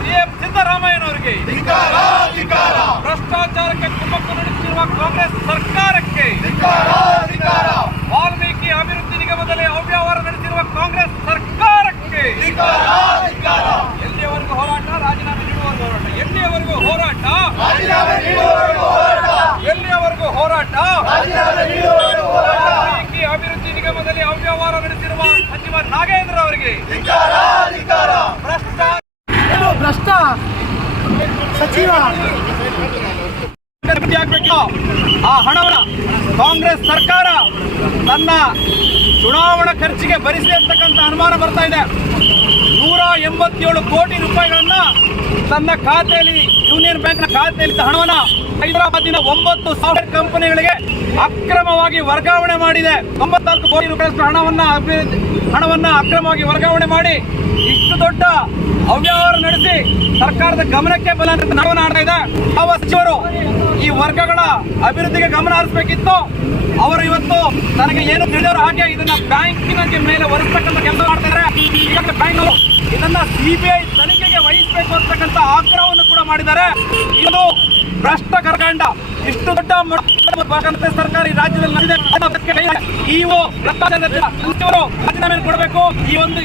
CM ಸಿದ್ದರಾಮಯ್ಯನವರಿಗೆ ಭ್ರಷ್ಟಾಚಾರಕ್ಕೆ ಕುಮ್ಮಕ್ಕು ನಡೆಸುತ್ತಿರುವ ಕಾಂಗ್ರೆಸ್ ಸರ್ಕಾರಕ್ಕೆ ವಾಲ್ಮೀಕಿ ಅಭಿವೃದ್ಧಿ ನಿಗಮದಲ್ಲಿ ಅವ್ಯವಹಾರ ನಡೆಸಿರುವ ಕಾಂಗ್ರೆಸ್ ಸರ್ಕಾರಕ್ಕೆ ಎಲ್ಲಿಯವರೆಗೂ ಹೋರಾಟ? ರಾಜೀನಾಮೆ ನೀಡುವವರೆಗೂ ಹೋರಾಟ. ಎಲ್ಲಿಯವರೆಗೂ ಹೋರಾಟ? ಎಲ್ಲಿಯವರೆಗೂ ಹೋರಾಟ? ವಾಲ್ಮೀಕಿ ಅಭಿವೃದ್ಧಿ ನಿಗಮದಲ್ಲಿ ಅವ್ಯವಹಾರ ನಡೆಸಿರುವ ಸಚಿವ ನಾಗೇಂದ್ರ ಅವರಿಗೆ ಸಚಿವ. ಆ ಹಣವನ್ನ ಕಾಂಗ್ರೆಸ್ ಸರ್ಕಾರ ತನ್ನ ಚುನಾವಣಾ ಖರ್ಚಿಗೆ ಭರಿಸಿದೆ ಅಂತಕ್ಕಂಥ ಅನುಮಾನ ಬರ್ತಾ ಇದೆ. ನೂರ ಎಂಬತ್ತೇಳು ಕೋಟಿ ರೂಪಾಯಿಗಳನ್ನ ತನ್ನ ಖಾತೆಯಲ್ಲಿ ಯೂನಿಯನ್ ಬ್ಯಾಂಕ್ನ ಖಾತೆಯಲ್ಲಿ ಹಣವನ್ನ ಹೈದರಾಬಾದಿನ ಒಂಬತ್ತು ಸಾಫ್ಟ್ವೇರ್ ಕಂಪನಿಗಳಿಗೆ ಅಕ್ರಮವಾಗಿ ವರ್ಗಾವಣೆ ಮಾಡಿದೆ. ತೊಂಬತ್ನಾಲ್ಕು ಕೋಟಿ ರೂಪಾಯಿಯಷ್ಟು ಹಣವನ್ನ ಹಣವನ್ನ ಅಕ್ರಮವಾಗಿ ವರ್ಗಾವಣೆ ಮಾಡಿ ಇಷ್ಟು ದೊಡ್ಡ ಅವ್ಯವಹಾರ ನಡೆಸಿ ಸರ್ಕಾರದ ಗಮನಕ್ಕೆ ಬಲ ನಾವು ಆಡ್ತಾ ಇದೆ. ಯಾವ ಸಚಿವರು ಈ ವರ್ಗಗಳ ಅಭಿವೃದ್ಧಿಗೆ ಗಮನ ಹರಿಸಬೇಕಿತ್ತು, ಅವರು ತಿಳಿಯೋರು ಹಾಗೆ ಇದನ್ನ ಬ್ಯಾಂಕಿನ ಮೇಲೆ ಒರೆಸ್ತಕ್ಕಂಥ ಕೆಲಸ ಮಾಡ್ತಾ ಇದ್ದಾರೆ ಈಗಾಗಲೇ ಬ್ಯಾಂಕ್ ಇದನ್ನ ಸಿಬಿಐ ತನಿಖೆಗೆ ವಹಿಸಬೇಕು ಅಂತಕ್ಕಂಥ ಆಗ್ರಹವನ್ನು ಕೂಡ ಮಾಡಿದ್ದಾರೆ. ಇದು ಭ್ರಷ್ಟ ಕರ್ಕಂಡ ಇಷ್ಟು ದೊಡ್ಡ ಸರ್ಕಾರಿ ರಾಜ್ಯದಲ್ಲಿ ನಡೆದಿದೆ. ಈ ರಾಜೀನಾಮೆ ಕೊಡಬೇಕು. ಈ ಒಂದು